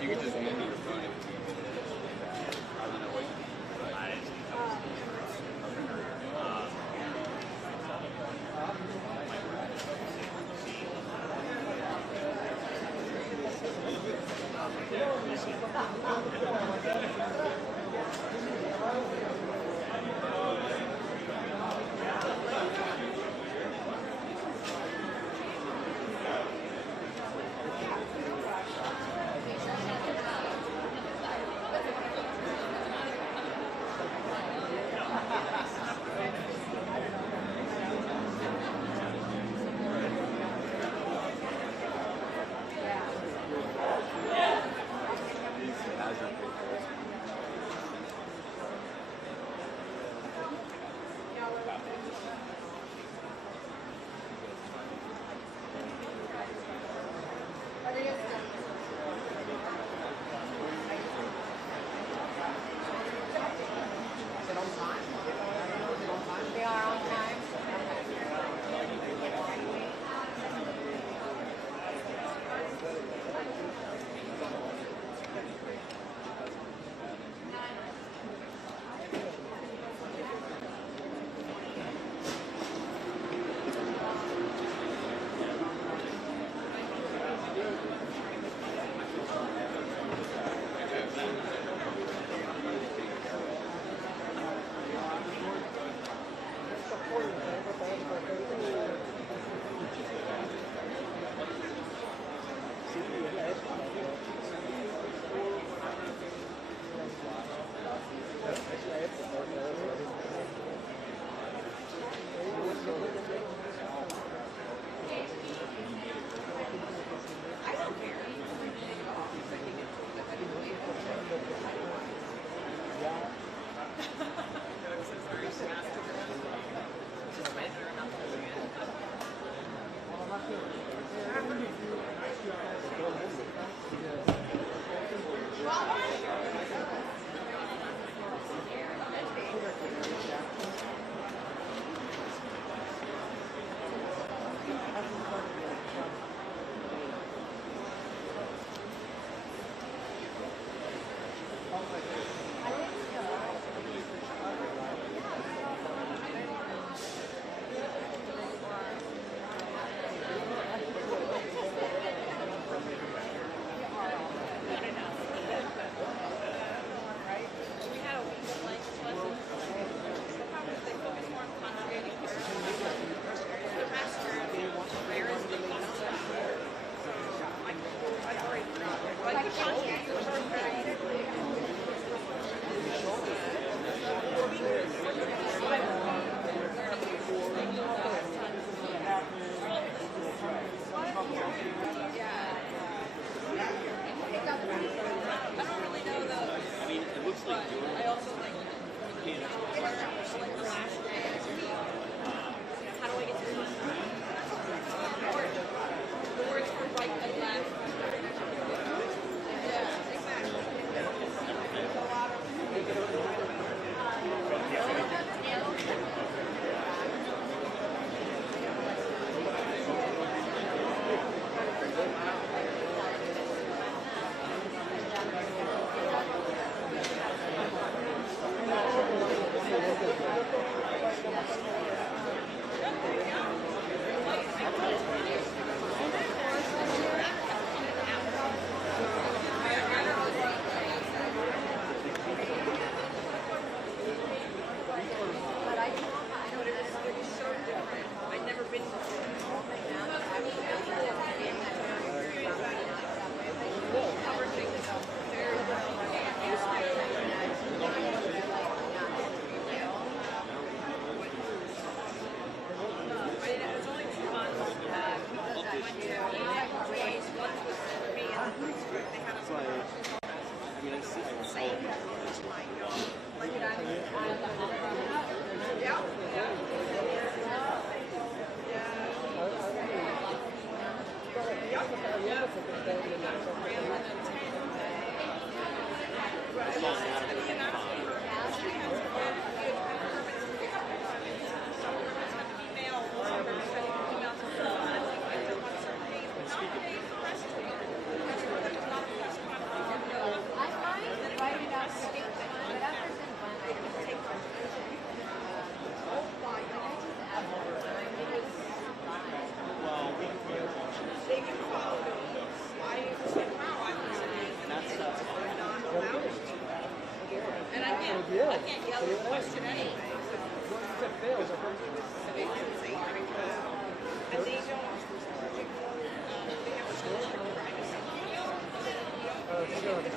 You can just move your phone if you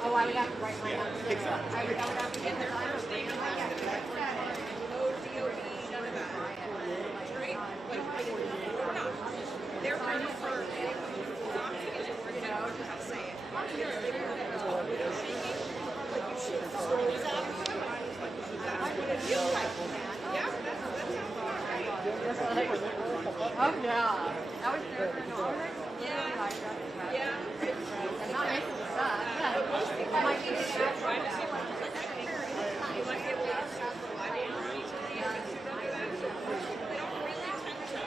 Oh, I would have to write my own. Exactly. I would have to get there first. No DOD, none of that. Right? But we're not. They're ready for not to get it worked out. How to say it. Like you should stories out of it. That's what it feels like. Yeah, that's right. Oh, yeah. That was there for no. Yeah. Yeah. I'm not making this up. I might be able to try to see what you might be able to ask for library to leave and do that. They don't really tend to,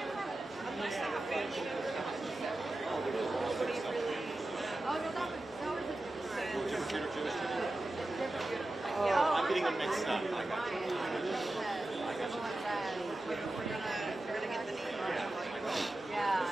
unless they have family members. Nobody really. Oh, no, that was a I'm getting them mixed up. I got you. We're gonna get the name right. Yeah.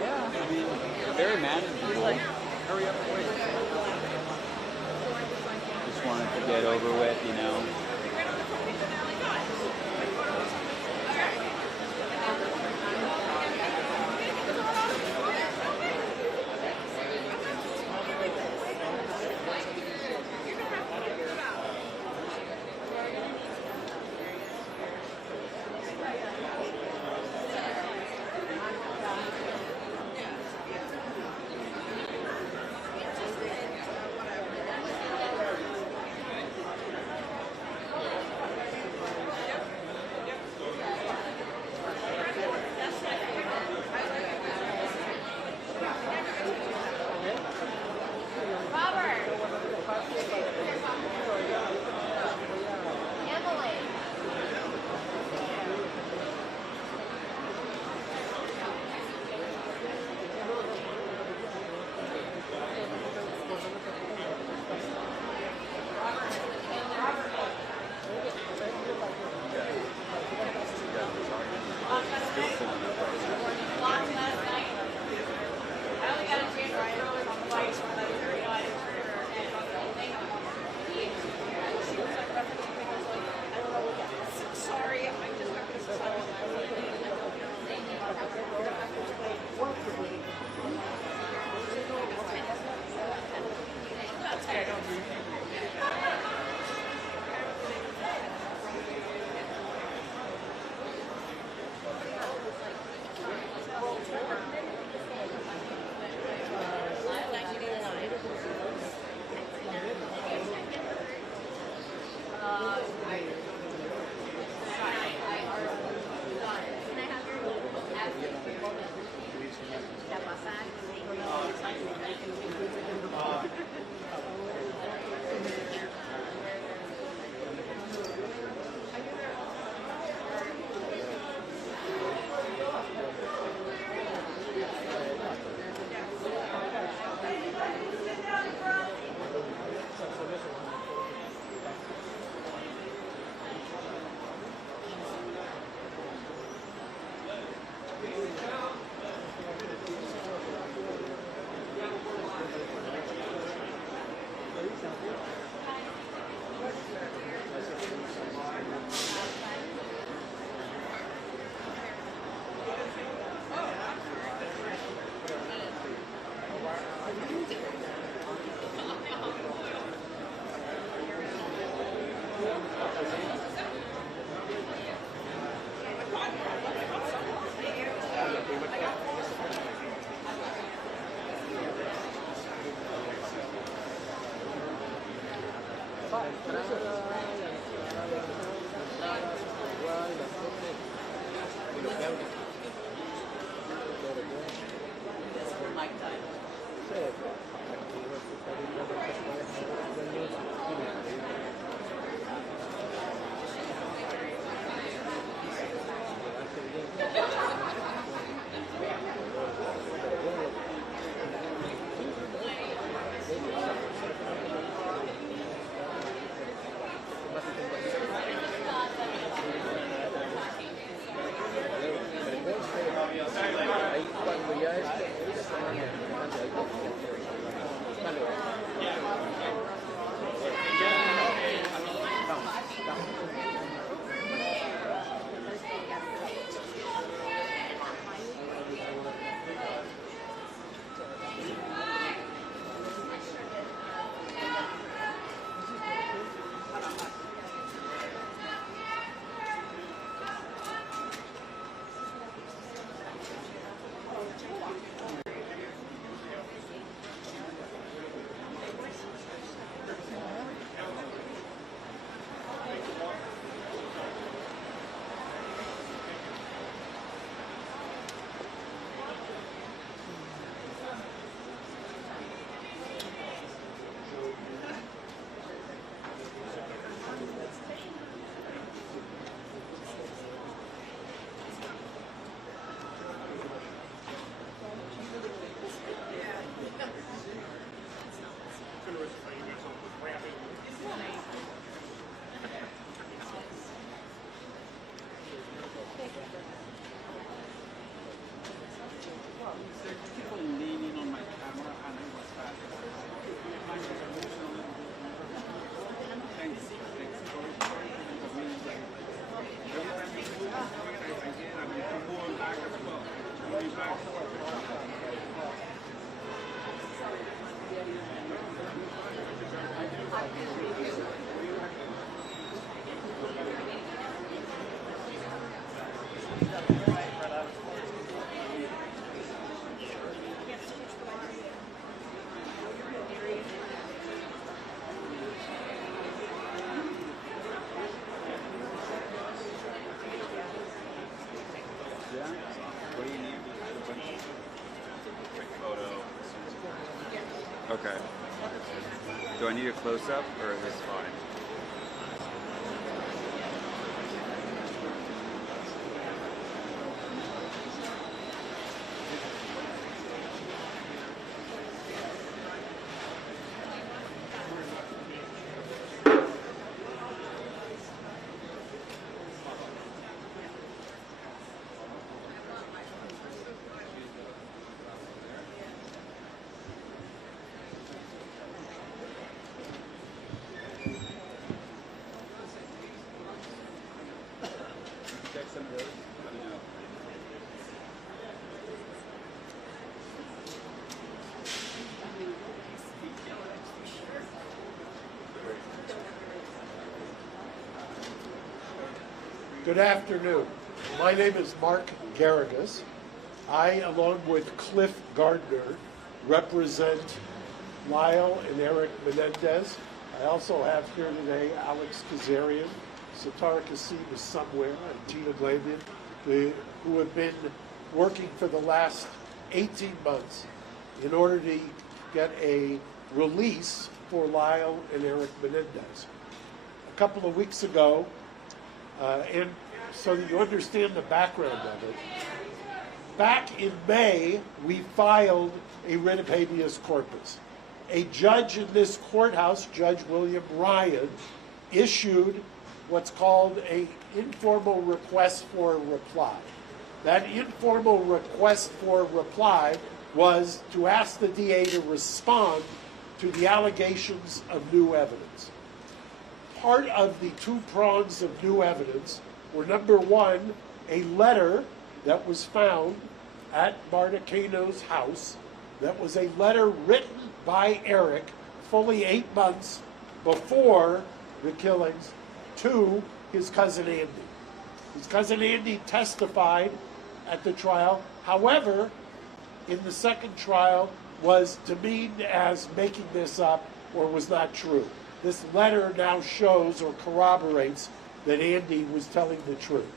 Yeah, I mean, very manageable. Hurry up, quick. Just wanted to get over with, you know. Okay. Do I need a close-up, or is this fine? Good afternoon. My name is Mark Geragos. I, along with Cliff Gardner, represent Lyle and Erik Menendez. I also have here today Alex Kazarian, Satara Kassim is somewhere, and Tina Glamian, who have been working for the last 18 months in order to get a release for Lyle and Erik Menendez. A couple of weeks ago, and so that you understand the background of it, back in May, we filed a writ of habeas corpus. A judge in this courthouse, Judge William Ryan, issued what's called an informal request for a reply. That informal request for a reply was to ask the DA to respond to the allegations of new evidence. Part of the two prongs of new evidence were, number one, a letter that was found at Marta Cano's house that was a letter written by Erik fully 8 months before the killings to his cousin Andy. His cousin Andy testified at the trial. However, in the second trial was demeaned as making this up or was not true. this letter now shows or corroborates that Andy was telling the truth.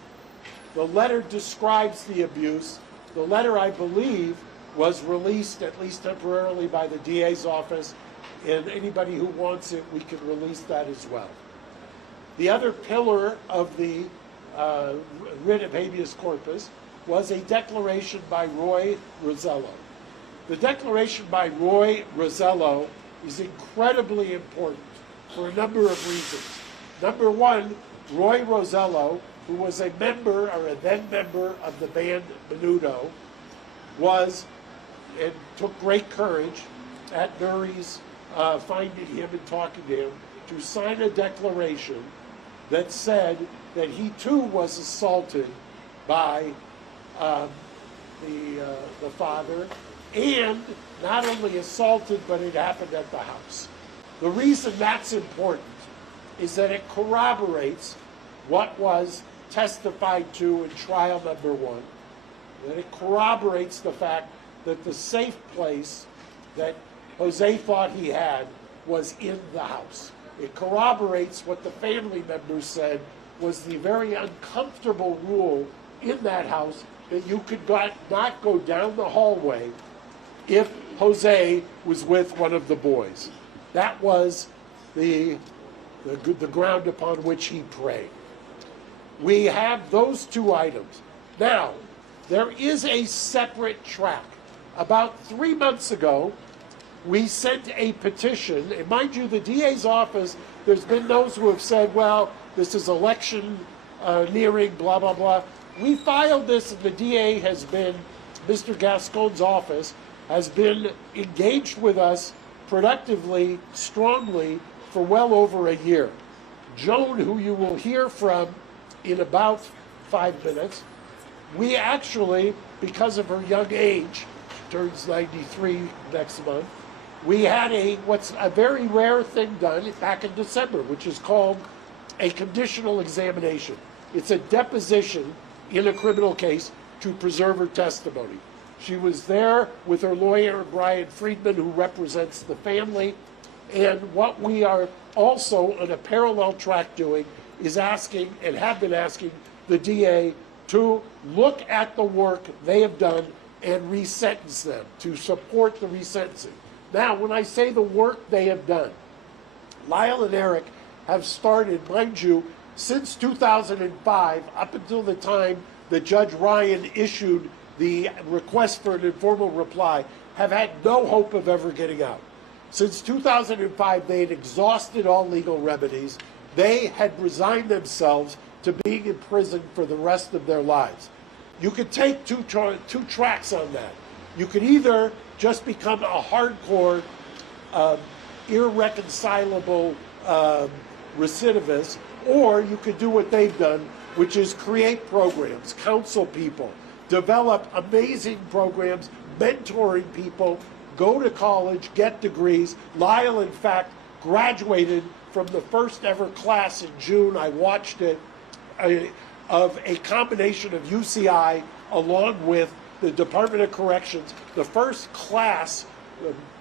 The letter describes the abuse. The letter, I believe, was released, at least temporarily, by the DA's office, and anybody who wants it, we can release that as well. The other pillar of the writ of habeas corpus was a declaration by Roy Rosello. The declaration by Roy Rosello is incredibly important for a number of reasons. Number one, Roy Rosello, who was a member, or a then member of the band Menudo, was, and took great courage at Nuri's finding him and talking to him, to sign a declaration that said that he too was assaulted by the father, and not only assaulted, but it happened at the house. The reason that's important is that it corroborates what was testified to in trial number one, that it corroborates the fact that the safe place that Jose thought he had was in the house. It corroborates what the family members said was the very uncomfortable rule in that house, that you could not go down the hallway if Jose was with one of the boys. That was the ground upon which he prayed. We have those two items. Now, there is a separate track. About 3 months ago, we sent a petition, and mind you, the DA's office, there's been those who have said, well, this is election nearing, blah, blah, blah. We filed this, and the DA has been, Mr. Gascón's office, has been engaged with us productively, strongly, for well over a year. Joan, who you will hear from in about 5 minutes, we actually, because of her young age, turns 93 next month, we had what's a very rare thing done back in December, which is called a conditional examination. It's a deposition in a criminal case to preserve her testimony. She was there with her lawyer, Brian Friedman, who represents the family. And what we are also on a parallel track doing is asking, and have been asking, the DA to look at the work they have done and resentence them, to support the resentencing. Now, when I say the work they have done, Lyle and Erik have started, mind you, since 2005, up until the time that Judge Ryan issued the request for an informal reply, have had no hope of ever getting out. Since 2005, they had exhausted all legal remedies. They had resigned themselves to being in prison for the rest of their lives. You could take two tracks on that. You could either just become a hardcore, irreconcilable recidivist, or you could do what they've done, which is create programs, counsel people, develop amazing programs, mentoring people, go to college, get degrees. Lyle, in fact, graduated from the first ever class in June. I watched it, of a combination of UCI along with the Department of Corrections. The first class,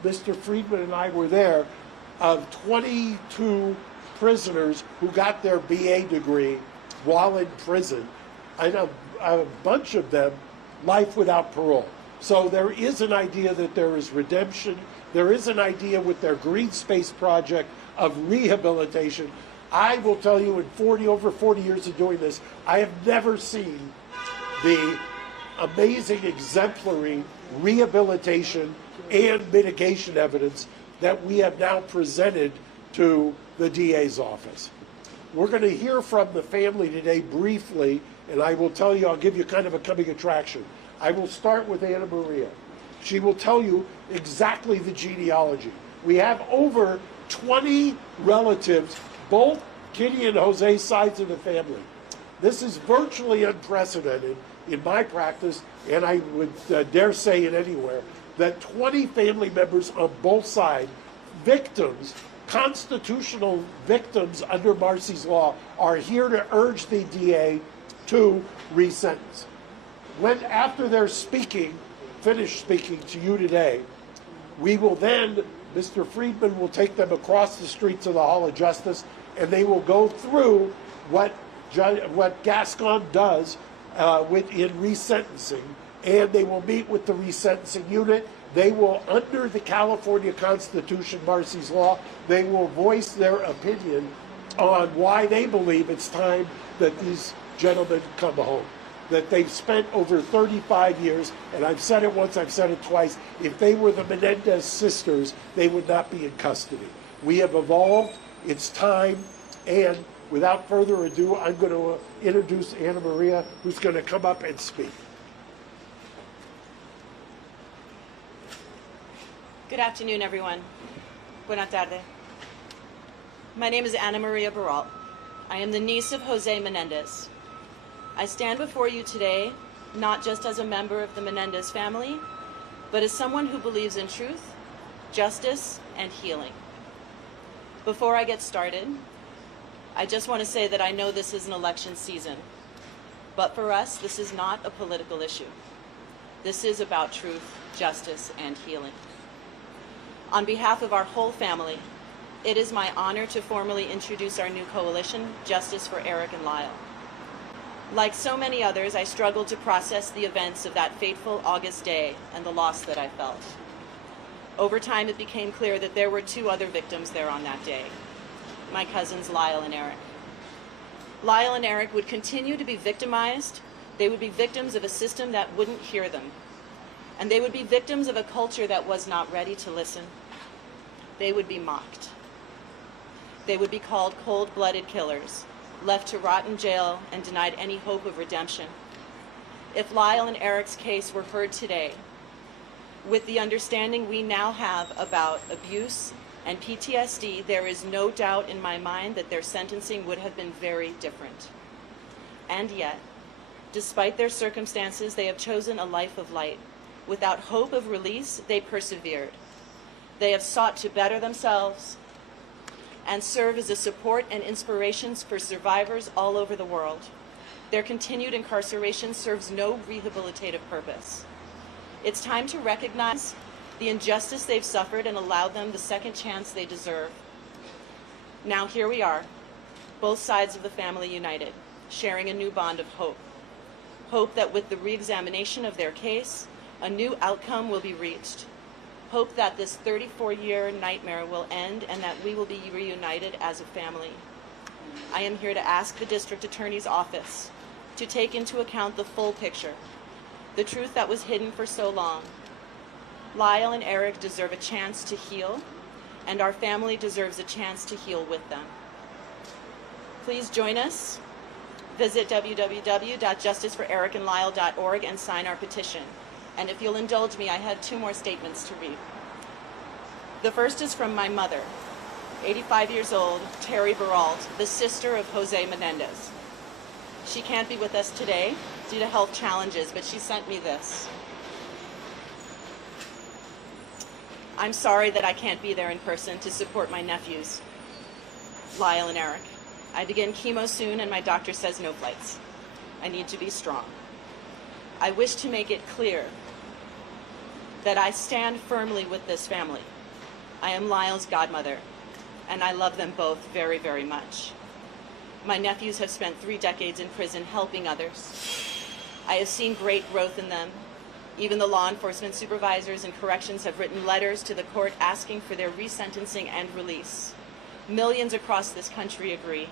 Mr. Friedman and I were there, of 22 prisoners who got their BA degree while in prison. I know a bunch of them life without parole. So there is an idea that there is redemption. There is an idea with their Green Space project of rehabilitation. I will tell you, in over 40 years of doing this, I have never seen the amazing exemplary rehabilitation and mitigation evidence that we have now presented to the DA's office. We're going to hear from the family today briefly, and I will tell you, I'll give you kind of a coming attraction. I will start with Anna Maria. She will tell you exactly the genealogy. We have over 20 relatives, both Kitty and Jose's sides of the family. This is virtually unprecedented in my practice, and I would dare say it anywhere, that 20 family members on both sides, victims, constitutional victims under Marcy's law, are here to urge the DA to resentence. After they're finished speaking to you today, we will then Mr. Friedman will take them across the streets of the Hall of Justice, and they will go through what Gascón does in resentencing, and they will meet with the resentencing unit. They will, under the California Constitution, Marcy's Law, they will voice their opinion on why they believe it's time that these gentlemen come home. That they've spent over 35 years, and I've said it once, I've said it twice, if they were the Menendez sisters, they would not be in custody. We have evolved, it's time, and without further ado, I'm going to introduce Anna Maria, who's going to come up and speak. Good afternoon, everyone. Buenas tardes. My name is Ana Maria Baralt. I am the niece of Jose Menendez. I stand before you today not just as a member of the Menendez family, but as someone who believes in truth, justice, and healing. Before I get started, I just want to say that I know this is an election season, but for us, this is not a political issue. This is about truth, justice, and healing. On behalf of our whole family, it is my honor to formally introduce our new coalition, Justice for Erik and Lyle. Like so many others, I struggled to process the events of that fateful August day and the loss that I felt. Over time, it became clear that there were two other victims there on that day, my cousins Lyle and Erik. Lyle and Erik would continue to be victimized. They would be victims of a system that wouldn't hear them. And they would be victims of a culture that was not ready to listen. They would be mocked. They would be called cold-blooded killers, left to rot in jail and denied any hope of redemption. If Lyle and Erik's case were heard today, with the understanding we now have about abuse and PTSD, there is no doubt in my mind that their sentencing would have been very different. And yet, despite their circumstances, they have chosen a life of light. Without hope of release, they persevered. They have sought to better themselves and serve as a support and inspiration for survivors all over the world. Their continued incarceration serves no rehabilitative purpose. It's time to recognize the injustice they've suffered and allow them the second chance they deserve. Now here we are, both sides of the family united, sharing a new bond of hope. Hope that with the re-examination of their case, a new outcome will be reached. Hope that this 34-year nightmare will end and that we will be reunited as a family. I am here to ask the District Attorney's Office to take into account the full picture, the truth that was hidden for so long. Lyle and Erik deserve a chance to heal, and our family deserves a chance to heal with them. Please join us. Visit www.justiceforerikandlyle.org and sign our petition. And if you'll indulge me, I had two more statements to read. The first is from my mother, 85 years old, Terry Baralt, the sister of Jose Menendez. She can't be with us today due to health challenges, but she sent me this. I'm sorry that I can't be there in person to support my nephews, Lyle and Erik. I begin chemo soon and my doctor says no flights. I need to be strong. I wish to make it clear that I stand firmly with this family. I am Lyle's godmother, and I love them both very, very much. My nephews have spent 3 decades in prison helping others. I have seen great growth in them. Even the law enforcement supervisors and corrections have written letters to the court asking for their resentencing and release. Millions across this country agree.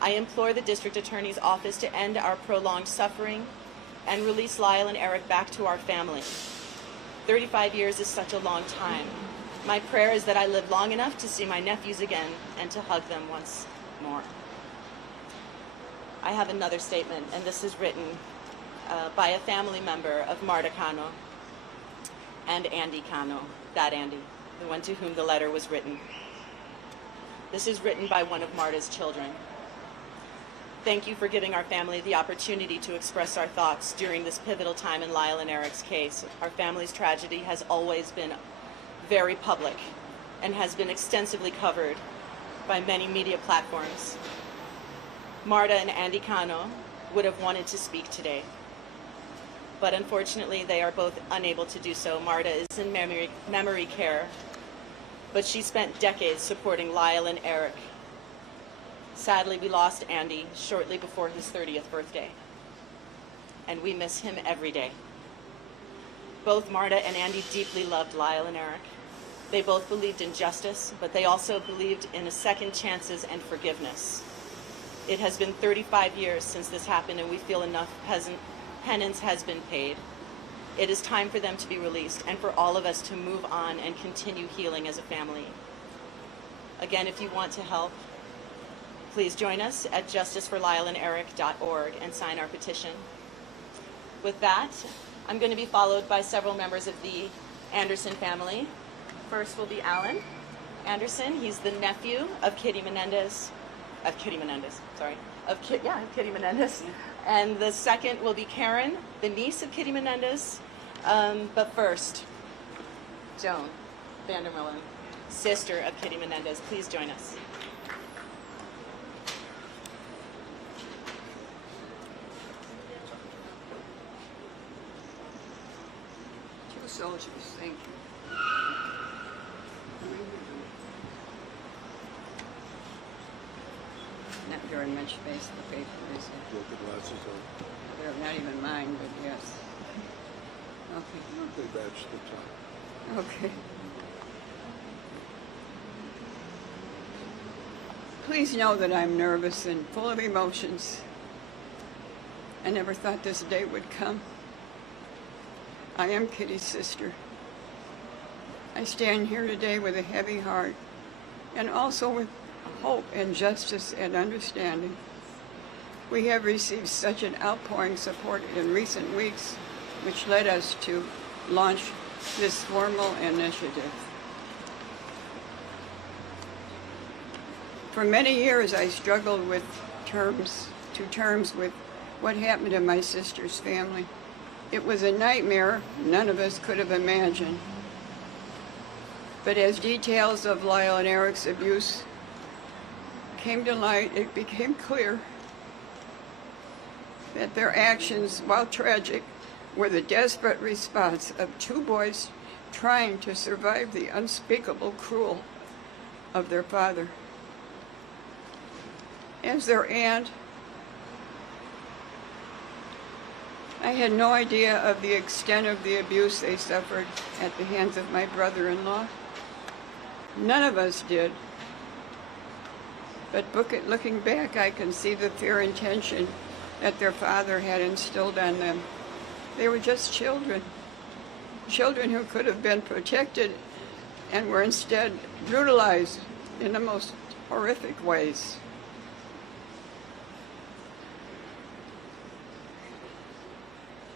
I implore the District Attorney's Office to end our prolonged suffering and release Lyle and Erik back to our family. 35 years is such a long time. My prayer is that I live long enough to see my nephews again and to hug them once more. I have another statement, and this is written by a family member of Marta Cano and Andy Cano, that Andy, the one to whom the letter was written. This is written by one of Marta's children. Thank you for giving our family the opportunity to express our thoughts during this pivotal time in Lyle and Erik's case. Our family's tragedy has always been very public and has been extensively covered by many media platforms. Marta and Andy Cano would have wanted to speak today, but unfortunately they are both unable to do so. Marta is in memory care but she spent decades supporting Lyle and Erik. Sadly, we lost Andy shortly before his 30th birthday, and we miss him every day. Both Marta and Andy deeply loved Lyle and Erik. They both believed in justice, but they also believed in second chances and forgiveness. It has been 35 years since this happened, and we feel enough penance has been paid. It is time for them to be released and for all of us to move on and continue healing as a family. Again, if you want to help, please join us at justiceforlyleanderik.org and sign our petition. With that, I'm going to be followed by several members of the Anderson family. First will be Alan Anderson. He's the nephew of Kitty Menendez. Kitty Menendez. And the second will be Karen, the niece of Kitty Menendez. But first, Joan Vandermillen, sister of Kitty Menendez. Please join us. Two soldiers, thank you. Not very much space in the paper, is it? Put the glasses on. They're not even mine, but yes. Okay. They match the top. Okay. Please know that I'm nervous and full of emotions. I never thought this day would come. I am Kitty's sister. I stand here today with a heavy heart and also with hope and justice and understanding. We have received such an outpouring support in recent weeks, which led us to launch this formal initiative. For many years, I struggled with terms with what happened to my sister's family. It was a nightmare none of us could have imagined. But as details of Lyle and Erik's abuse came to light, it became clear that their actions, while tragic, were the desperate response of two boys trying to survive the unspeakable cruelty of their father. As their aunt, I had no idea of the extent of the abuse they suffered at the hands of my brother-in-law. None of us did. But looking back, I can see the fear and tension that their father had instilled on them. They were just children who could have been protected and were instead brutalized in the most horrific ways.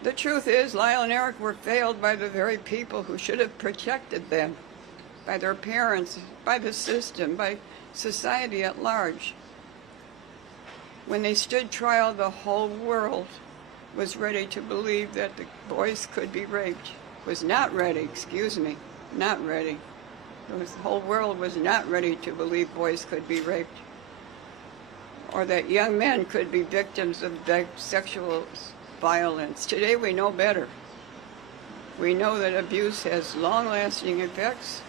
The truth is, Lyle and Erik were failed by the very people who should have protected them, by their parents, by the system, by society at large. When they stood trial, the whole world was ready to believe that the boys could be raped. Was not ready, not ready. The whole world was not ready to believe boys could be raped, or that young men could be victims of sexual violence. Today we know better. We know that abuse has long-lasting effects,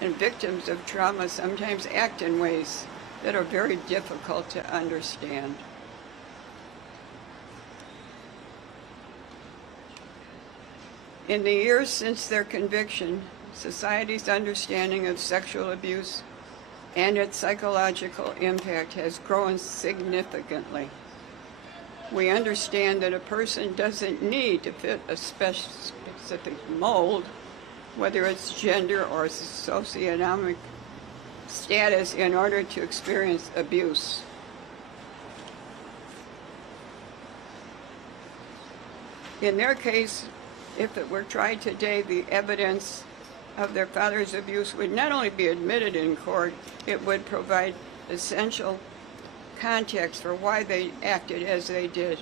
and victims of trauma sometimes act in ways that are very difficult to understand. In the years since their conviction, society's understanding of sexual abuse and its psychological impact has grown significantly. We understand that a person doesn't need to fit a specific mold, whether it's gender or socioeconomic status, in order to experience abuse. In their case, if it were tried today, the evidence of their father's abuse would not only be admitted in court, it would provide essential context for why they acted as they did.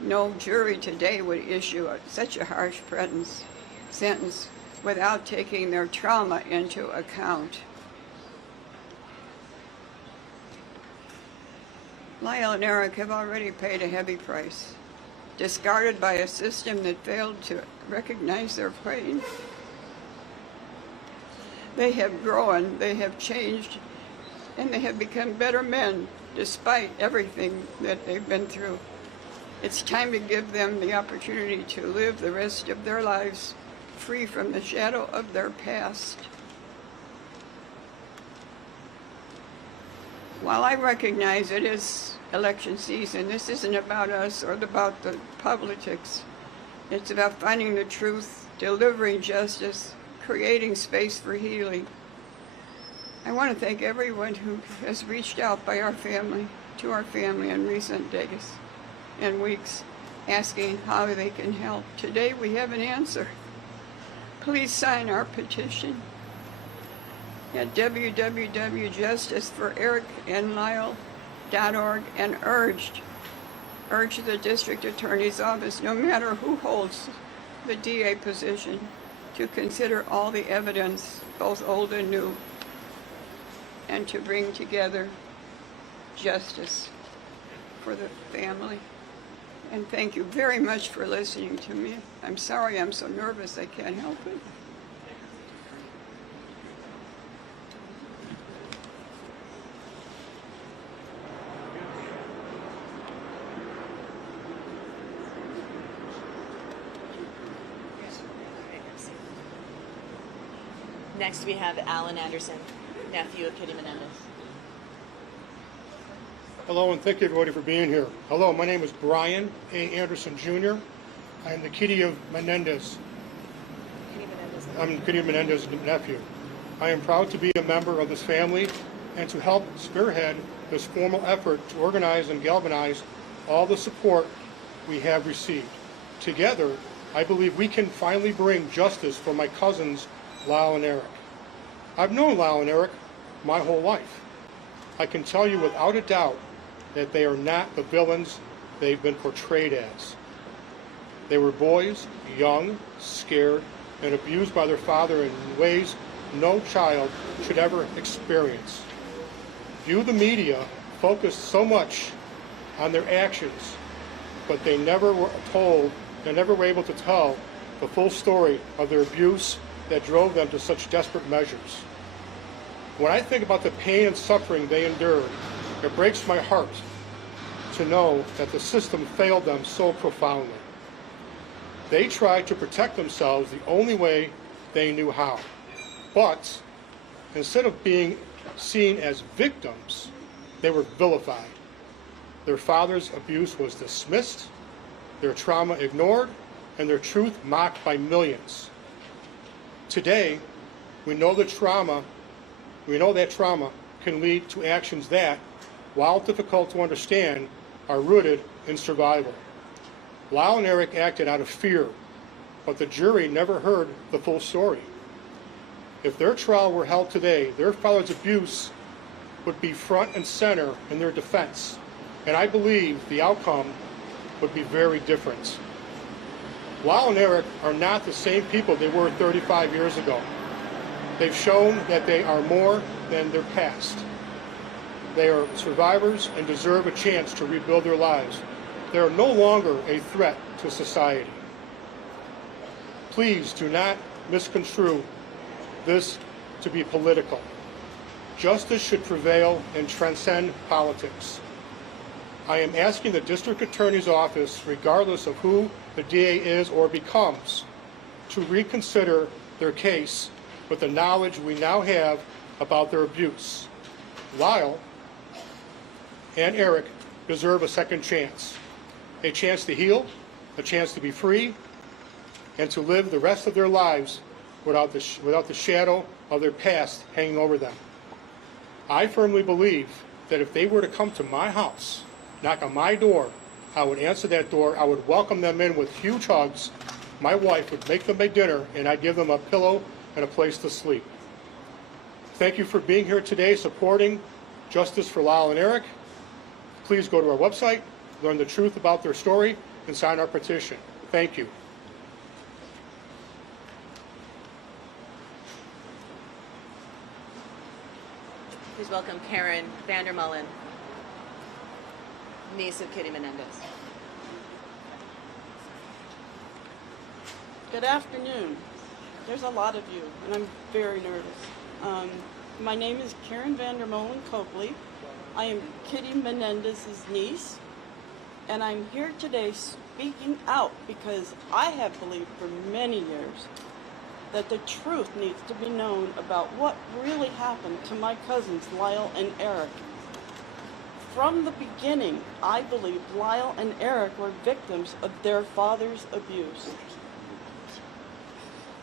No jury today would issue such a harsh sentence without taking their trauma into account. Lyle and Erik have already paid a heavy price, discarded by a system that failed to recognize their pain. They have grown, they have changed, and they have become better men despite everything that they've been through. It's time to give them the opportunity to live the rest of their lives free from the shadow of their past. While I recognize it is election season, this isn't about us or about the politics. It's about finding the truth, delivering justice, creating space for healing. I want to thank everyone who has reached out to our family in recent days and weeks, asking how they can help. Today we have an answer. Please sign our petition at www.justiceforericandlyle.org and urge the district attorney's office, no matter who holds the DA position, to consider all the evidence, both old and new, and to bring together justice for the family. And thank you very much for listening to me. I'm sorry I'm so nervous, I can't help it. Next we have Alan Anderson, nephew of Kitty Menendez. Hello, and thank you everybody for being here. Hello, my name is Brian A. Anderson Jr. I am the Kitty of Menendez. I'm Kitty Menendez's nephew. I am proud to be a member of this family and to help spearhead this formal effort to organize and galvanize all the support we have received. Together, I believe we can finally bring justice for my cousins, Lyle and Eric. I've known Lyle and Eric my whole life. I can tell you without a doubt that they are not the villains they've been portrayed as. They were boys, young, scared, and abused by their father in ways no child should ever experience. You, the media, focused so much on their actions, but they never were able to tell the full story of their abuse that drove them to such desperate measures. When I think about the pain and suffering they endured, it breaks my heart to know that the system failed them so profoundly. They tried to protect themselves the only way they knew how. But instead of being seen as victims, they were vilified. Their father's abuse was dismissed, their trauma ignored, and their truth mocked by millions. Today, we know that trauma can lead to actions that, while difficult to understand, are rooted in survival. Lyle and Eric acted out of fear, but the jury never heard the full story. If their trial were held today, their father's abuse would be front and center in their defense, and I believe the outcome would be very different. Lyle and Eric are not the same people they were 35 years ago. They've shown that they are more than their past. They are survivors and deserve a chance to rebuild their lives. They are no longer a threat to society. Please do not misconstrue this to be political. Justice should prevail and transcend politics. I am asking the district attorney's office, regardless of who the DA is or becomes, to reconsider their case with the knowledge we now have about their abuse. Lyle and Eric deserve a second chance to heal, a chance to be free, and to live the rest of their lives without the shadow of their past hanging over them. I firmly believe that if they were to come to my house, knock on my door, I would answer that door, I would welcome them in with huge hugs, my wife would make them a dinner, and I'd give them a pillow and a place to sleep. Thank you for being here today, supporting Justice for Lyle and Eric. Please go to our website, learn the truth about their story, and sign our petition. Thank you. Please welcome Karen Vandermullen, niece of Kitty Menendez. Good afternoon. There's a lot of you, and I'm very nervous. My name is Karen Vandermolen Copley. I am Kitty Menendez's niece, and I'm here today speaking out because I have believed for many years that the truth needs to be known about what really happened to my cousins Lyle and Eric. From the beginning, I believed Lyle and Eric were victims of their father's abuse.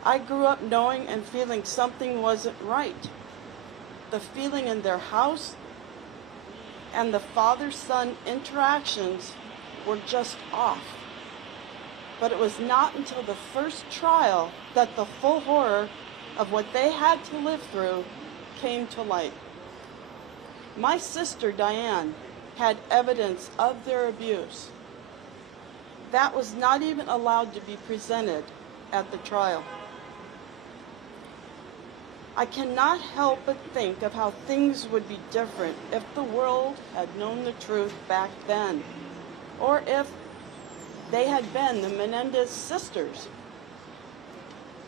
I grew up knowing and feeling something wasn't right. The feeling in their house and the father-son interactions were just off. But it was not until the first trial that the full horror of what they had to live through came to light. My sister Diane had evidence of their abuse. That was not even allowed to be presented at the trial. I cannot help but think of how things would be different if the world had known the truth back then, or if they had been the Menendez sisters.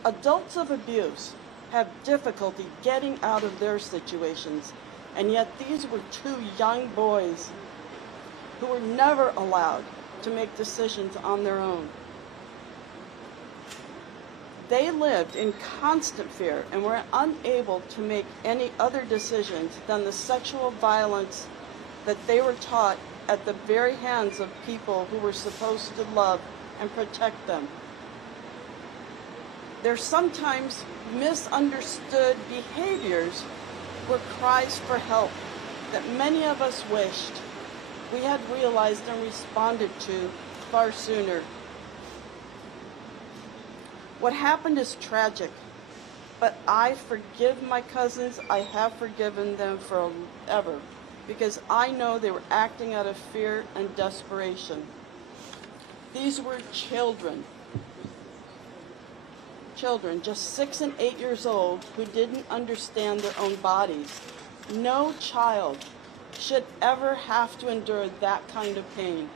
Adults of abuse have difficulty getting out of their situations, and yet these were two young boys who were never allowed to make decisions on their own. They lived in constant fear and were unable to make any other decisions than the sexual violence that they were taught at the very hands of people who were supposed to love and protect them. Their sometimes misunderstood behaviors were cries for help that many of us wished we had realized and responded to far sooner. What happened is tragic, but I forgive my cousins. I have forgiven them forever because I know they were acting out of fear and desperation. These were children, just 6 and 8 years old, who didn't understand their own bodies. No child should ever have to endure that kind of pain.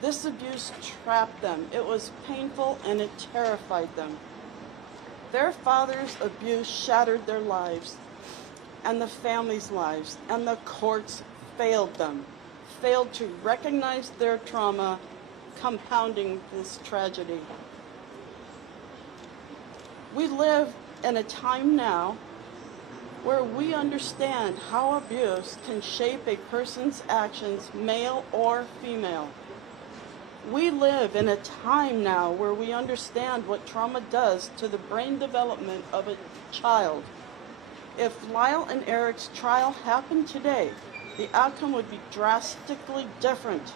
This abuse trapped them. It was painful and it terrified them. Their father's abuse shattered their lives and the family's lives, and the courts failed them, failed to recognize their trauma, compounding this tragedy. We live in a time now where we understand how abuse can shape a person's actions, male or female. We live in a time now where we understand what trauma does to the brain development of a child. If Lyle and Eric's trial happened today, the outcome would be drastically different.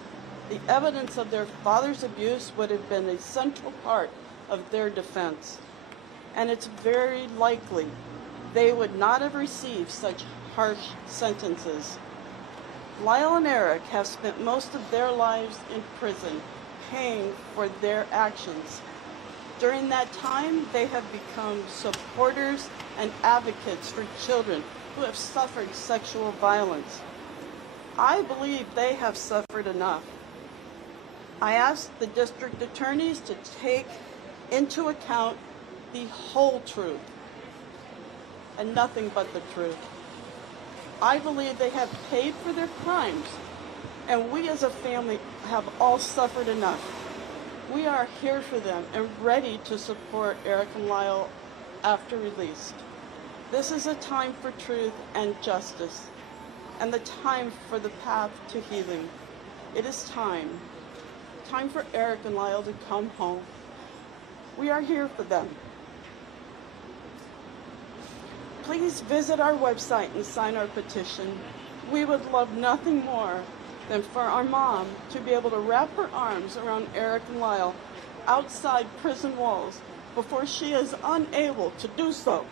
The evidence of their father's abuse would have been a central part of their defense. And it's very likely they would not have received such harsh sentences. Lyle and Eric have spent most of their lives in prison, paying for their actions. During that time, they have become supporters and advocates for children who have suffered sexual violence. I believe they have suffered enough. I ask the district attorneys to take into account the whole truth and nothing but the truth. I believe they have paid for their crimes, and we as a family have all suffered enough. We are here for them and ready to support Erik and Lyle after release. This is a time for truth and justice, and the time for the path to healing. It is time for Erik and Lyle to come home. We are here for them. Please visit our website and sign our petition. We would love nothing more than for our mom to be able to wrap her arms around Erik and Lyle outside prison walls before she is unable to do so.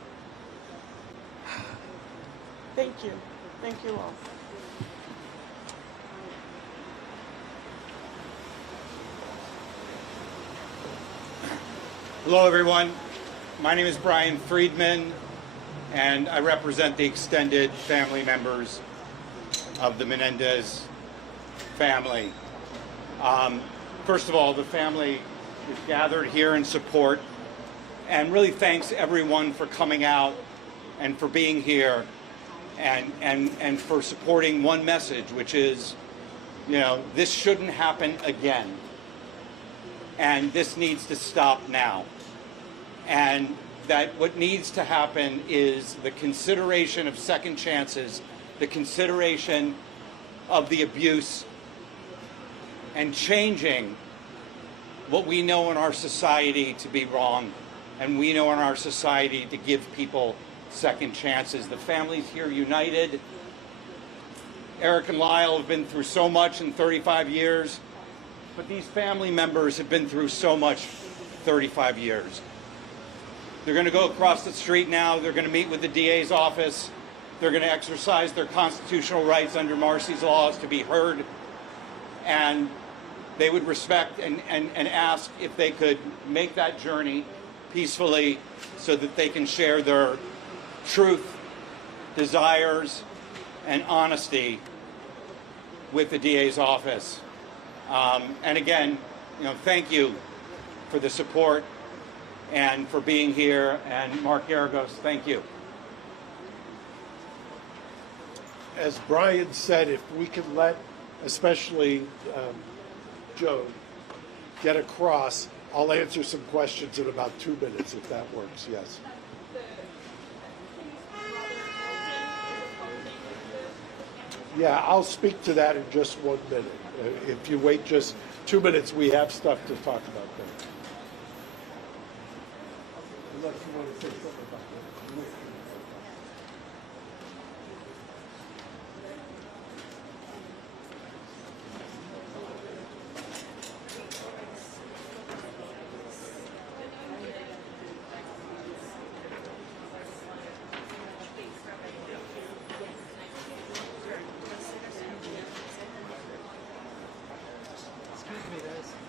Thank you. Thank you all. Hello, everyone. My name is Brian Friedman, and I represent the extended family members of the Menendez family. First of all, the family is gathered here in support, and really thanks everyone for coming out and for being here and for supporting one message, which is, this shouldn't happen again. And this needs to stop now. And that what needs to happen is the consideration of second chances, the consideration of the abuse, and changing what we know in our society to be wrong, and we know in our society to give people second chances. The families here united. Erik and Lyle have been through so much in 35 years, but these family members have been through so much 35 years. They're going to go across the street now. They're going to meet with the DA's office. They're going to exercise their constitutional rights under Marcy's laws to be heard. And they would respect and ask if they could make that journey peacefully so that they can share their truth, desires, and honesty with the DA's office. And again, thank you for the support and for being here. And Mark Geragos, thank you. As Brian said, if we can let, especially Joe, get across, I'll answer some questions in about 2 minutes, if that works. Yes. Yeah, I'll speak to that in just 1 minute. If you wait just 2 minutes, we have stuff to talk about there. Unless you want to say something about that.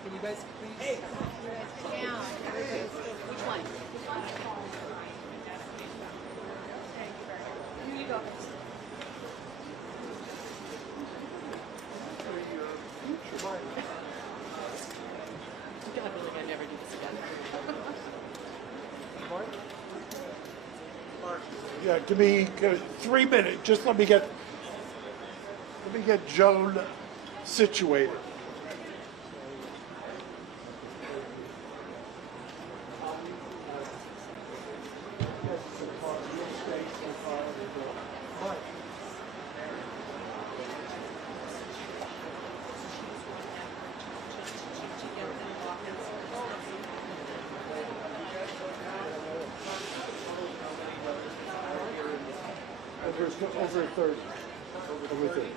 Can you guys please? Hey. Which one? Here you go. God, I never do this again. Yeah, give me 3 minutes. Just let me get Joan situated. Over a third. Over a third.